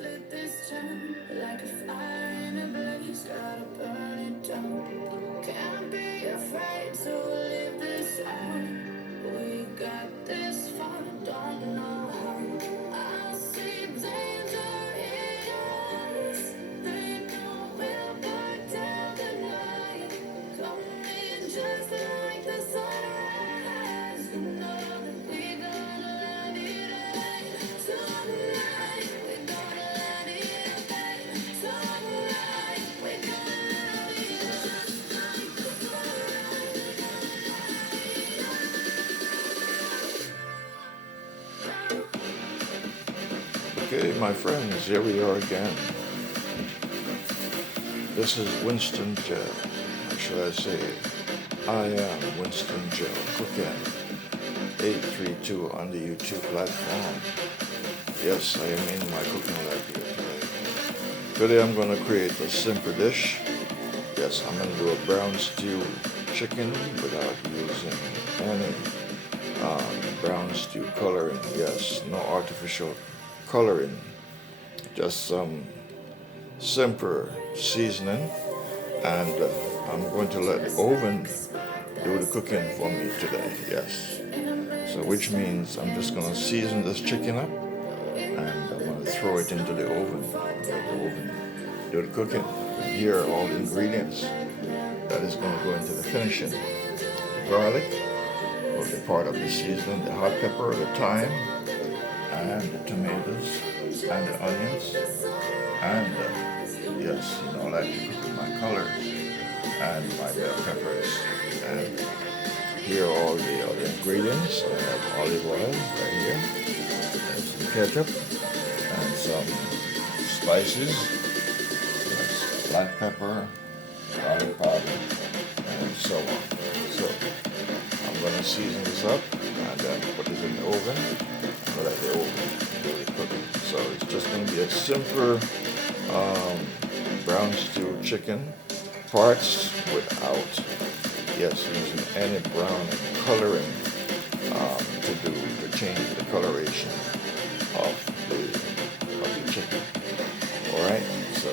lit this town like a fire in a blaze. Gotta burn it down. Can't be afraid to live this out. We got this far, don't know how. I see danger in us. They know we'll burn down the night. Coming just like the sunrise. You know that we gonna let it rain tonight. We gonna let it rain tonight. We gonna let it rain Okay, my friends, here we are again. This is Winston Joe. Or should I say, I am Winston Joe Cooking 832 on the YouTube platform. Yes, I am in my cooking lab here today. Today I'm going to create a simple dish. Yes, I'm going to do a brown stew chicken without using any brown stew coloring. Yes, no artificial coloring. Just some simple seasoning, and I'm going to let the oven do the cooking for me today. Yes, so which means I'm just going to season this chicken up, and I'm going to throw it into the oven, let the oven do the cooking. And here are all the ingredients that is going to go into the finishing. The garlic will be part of the seasoning, the hot pepper, the thyme, and the tomatoes, and the onions, and yes, you know, I like to cook with my colors and my bell peppers. And here are all the other ingredients. I have olive oil right here, and some ketchup, and some spices. That's black pepper, garlic powder, and so on. So I'm going to season this up and then put it in the oven and let the oven do the cooking. So it's just going to be a simple brown stew chicken, parts without, yes, using any brown coloring to do to change the coloration of the chicken. All right, so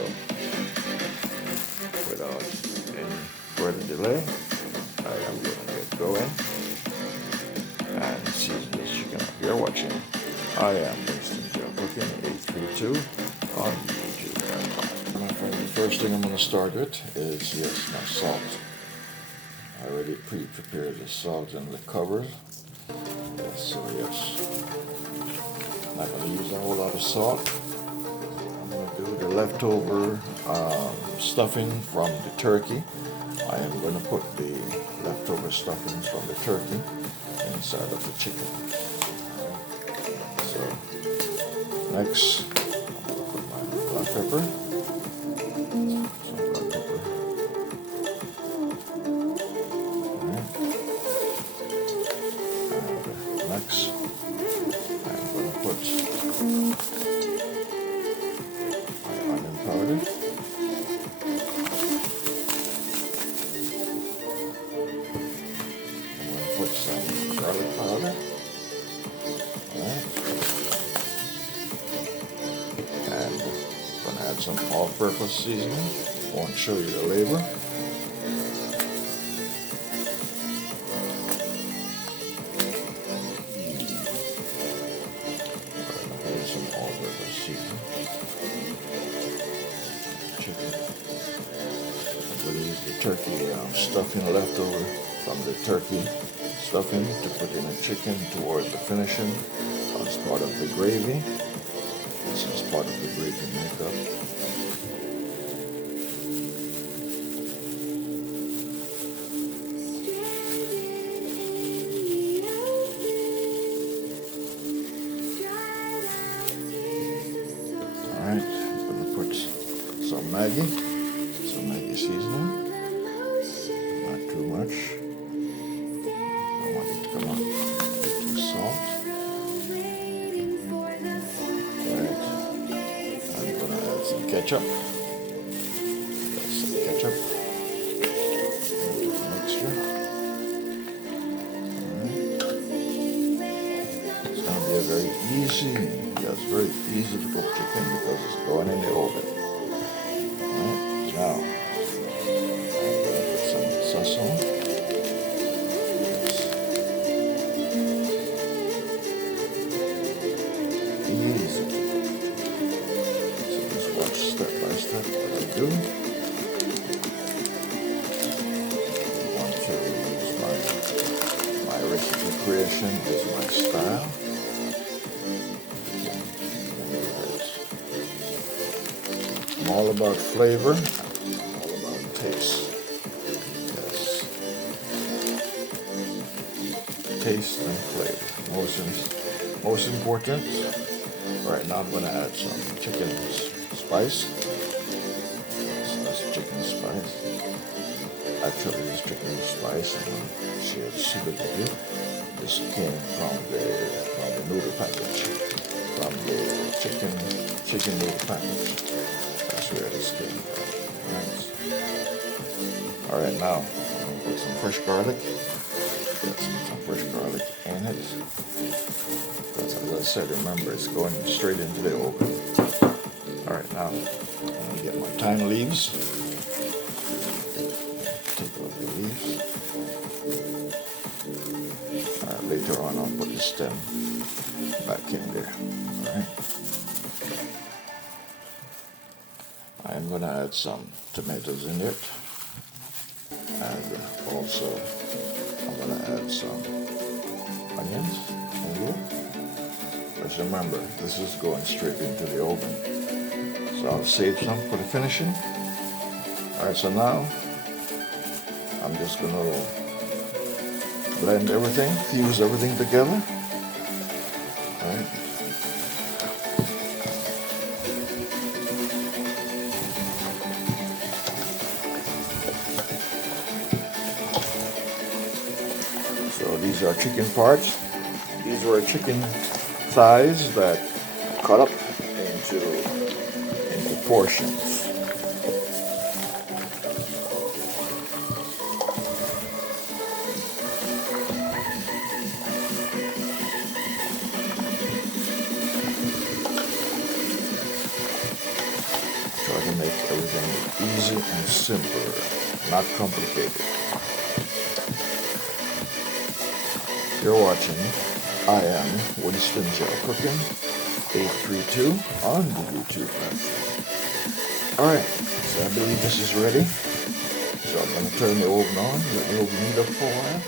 without any further delay, I am going to get going and season this chicken up. You're watching. I am Winston Joe Cooking 832 on YouTube. My friend, the first thing I'm going to start with is, yes, my salt. I already pre-prepared the salt in the covers. Yes, so yes, I'm not going to use a whole lot of salt. I'm going to do the leftover stuffing from the turkey. I am going to put the leftover stuffing from the turkey inside of the chicken. So next, I'm going to put my black pepper. Some black pepper. Alright. And next, I'm going to put my onion powder. I'm going to put some garlic powder. Alright. And I'm going to add some all-purpose seasoning. Won't show you the label. Some all-purpose seasoning. Chicken. I'm going to use the turkey stuffing leftover from the turkey stuffing to put in the chicken towards the finishing as part of the gravy. This is part of the gravy makeup. Alright, I'm going to put some Maggi seasoning. Not too much. I want it to come out with salt. Alright, I'm going to add some ketchup. That's some ketchup into the mixture. Alright, it's going to be a very easy It's very easy to cook chicken because it's going in the oven. Alright, now I'm going to put some sesame. Easy. So just watch step by step what I do. I want to use my recipe creation is my style. I'm all about flavor, all about taste. Yes. Taste and flavor. Most important. Right now I'm going to add some chicken spice. So that's chicken spice. Actually, this chicken spice, I'm going to share the secret with you. This came from the noodle package. From the chicken noodle package. That's where this came from. Nice. Alright, now I'm going to put some fresh garlic. Yes, some fresh garlic in it. Because as I said, remember, it's going straight into the oven. Alright, now I'm going to get my thyme leaves. Take out the leaves. Alright, later on I'll put the stem back in there. Alright. I'm going to add some tomatoes in it. And also I'm going to add some onions in here. Just remember, this is going straight into the oven. So I'll save some for the finishing. Alright, so now I'm just going to blend everything, fuse everything together. Alright. So these are chicken parts. These were chicken thighs that cut up into portions. Try to make everything easy and simple, not complicated. You're watching I Am Winston Joe Cooking 832 on the YouTube platform. Alright, so I believe this is ready. So I'm going to turn the oven on, let the oven heat up for a while.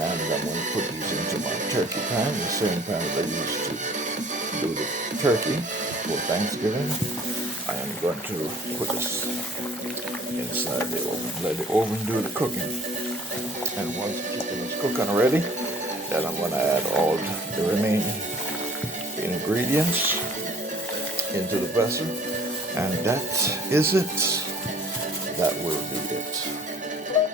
And I'm going to put these into my turkey pan, the same pan that I used to do the turkey for Thanksgiving. I am going to put this inside the oven, let the oven do the cooking. And once the chicken is cooked and ready, then I'm going to add all the remaining ingredients into the vessel. And that is it. That will be it.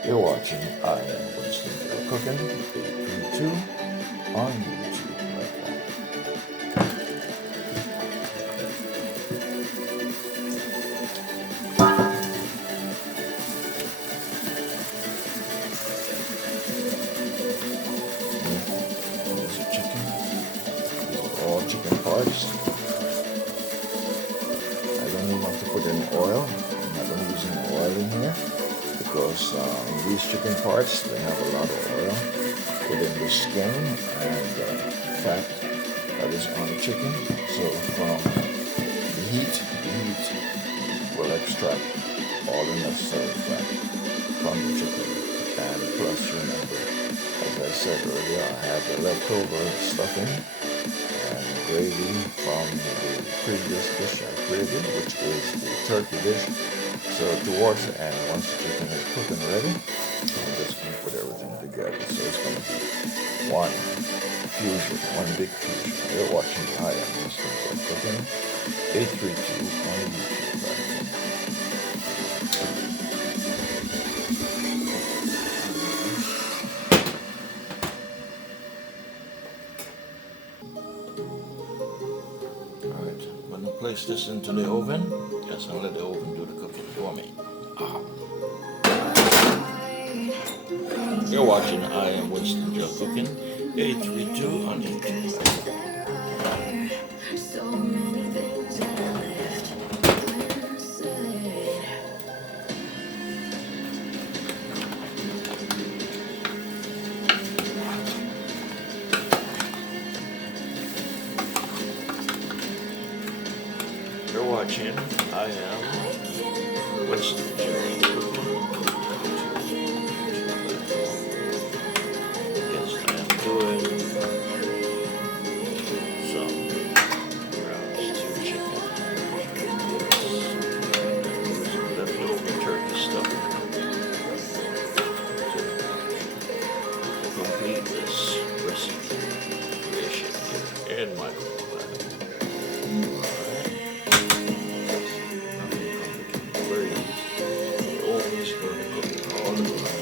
You're watching I Am Winston Joe Cooking 832 on YouTube platform. There's the chicken. These are all chicken parts. I don't even have to put any oil. I'm not going to use any oil in here because these chicken parts, they have a lot of oil within the skin and fat that is on the chicken. So from the heat will extract all the necessary fat from the chicken. And plus, remember, as I said earlier, I have the leftover stuffing and gravy from the previous dish I created, which is the turkey dish. So towards the end, once the chicken is cooked and ready, I'm just going to put everything together. So it's going to be one fusion, one big fusion. You're watching I Am Winston Joe Cooking 832 on YouTube platform. Alright, I'm going to place this into the oven. Yes, I'll let the oven do the cooking for me. You're watching I Am Winston Joe Cooking 832 on YouTube. You're watching. I am Winston Joe. Yes, I am doing some ground stew chicken. Some leftover turkey stuffing to complete this recipe creation here in my cooking class. Very easy. You always learn to cook all the time.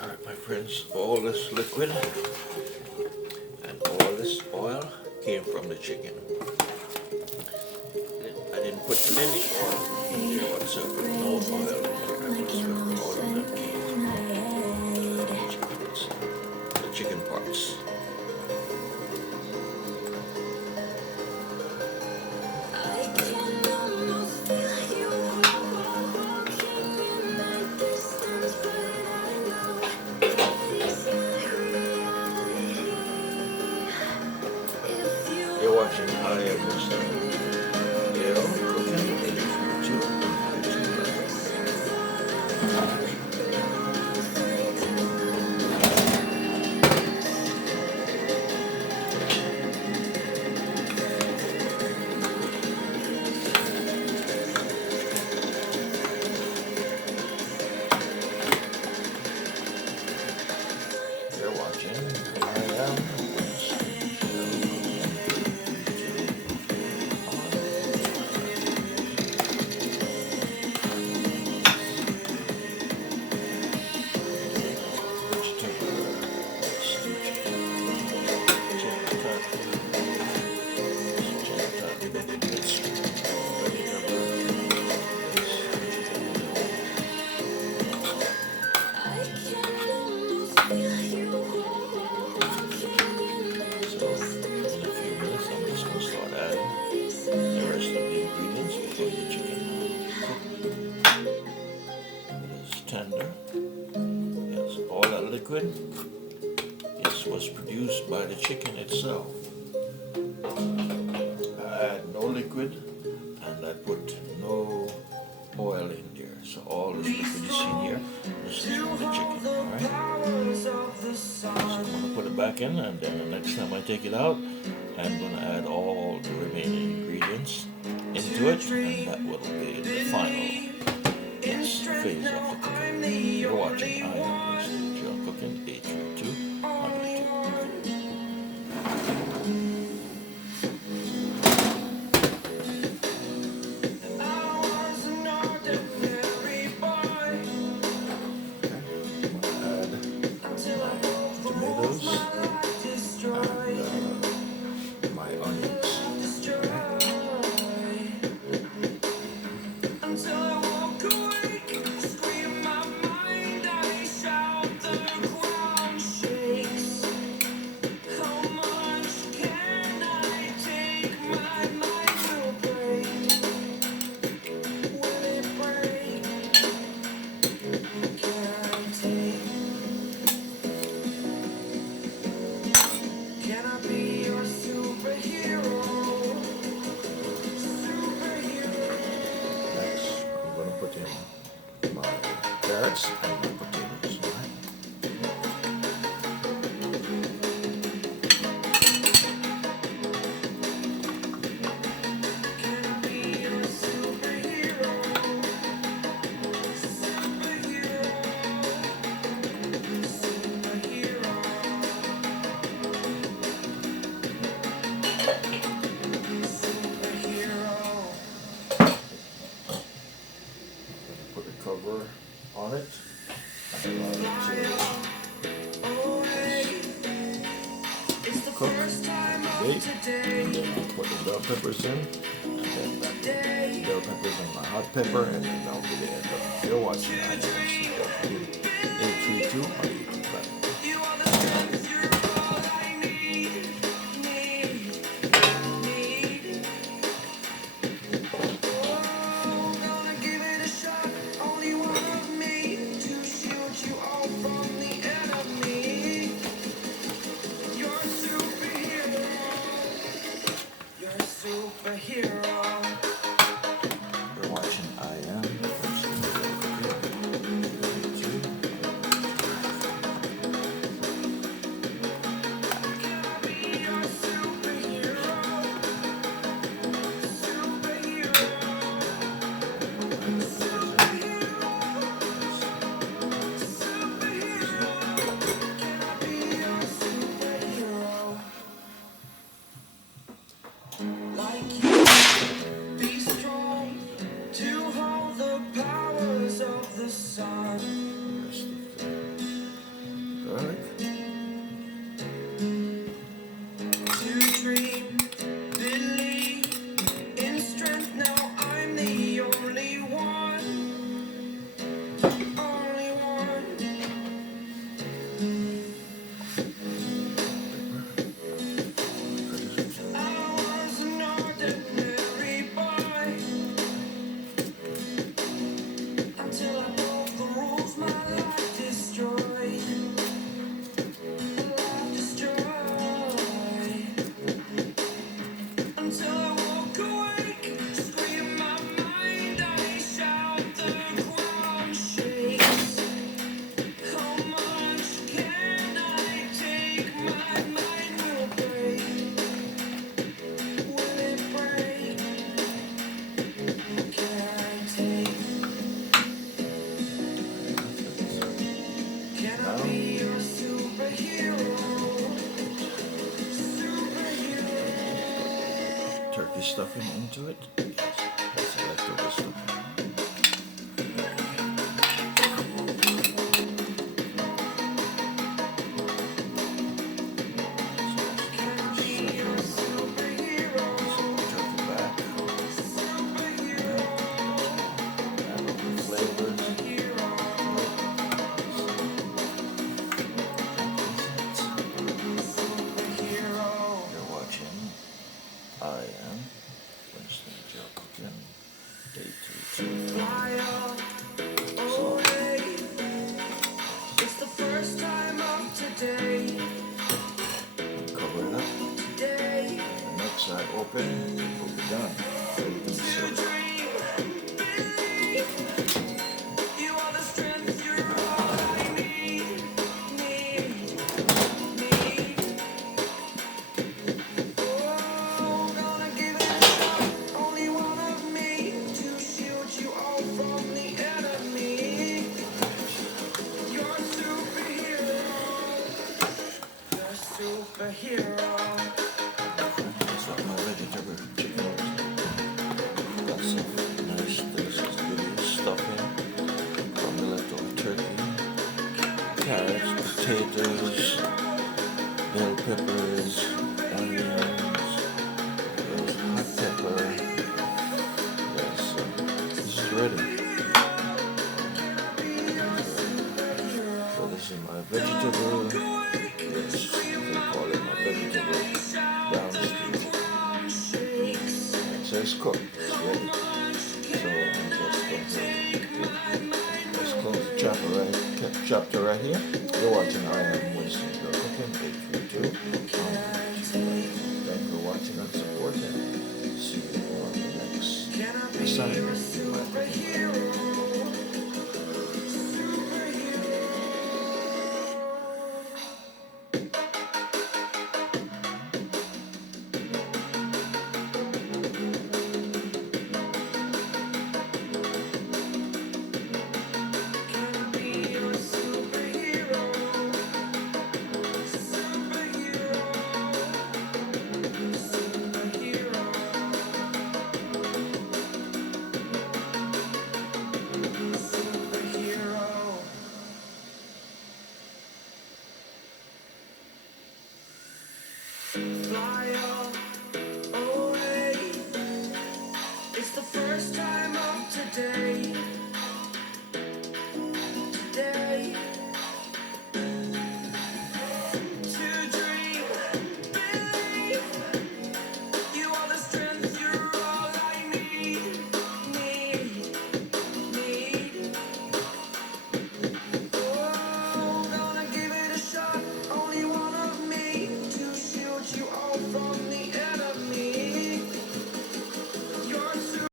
Alright, my friends, all this liquid and all this oil came from the chicken. I didn't put any oil in here whatsoever. No oil whatsoever. All of them came from the chicken parts. You're watching I Am Winston Joe Cooking YouTube. You're watching I Am Winston Joe tender. Yes, all that liquid was produced by the chicken itself. I add no liquid and I put no oil in there. So all this liquid you see here, this is from the chicken, alright? So I'm going to put it back in, and then the next time I take it out, I'm going to add all the remaining ingredients into it, and that will be the final phase of the cooking. You're watching I Am Winston Joe Cooking 832 on YouTube. Carrots and my potatoes. Put a cover on it. Cook and bake, and then I'll put the bell peppers in, and then bell peppers and my hot pepper, and then that'll be the end of it. You're watching I Am Winston Joe Cooking 832 on YouTube. stuffing into it. Yes, that's leftover stuffing. I am Winston Joe Cooking, day 2. So, It's the first time of today. cover it up. Today. The next side open, we'll be done. Ready to be served. You are the strength, you're all I need. Oh, gonna give it up. Only one of me to shield you all from the enemy. You're a superhero. You're a superhero. That's what my vegetable chicken is. Got some nice, delicious, good stuffing from the leftover turkey, carrots, potatoes, bell peppers, onions, hot pepper. Yes, this is ready. So this is my vegetable. Yes, they call it my vegetable brown stew. It says cooked. It's ready. So I'm just going to let's close the chapter right here. You're watching I Am Winston Joe Cooking 832. Thank you for watching and supporting. See you on the next assignment.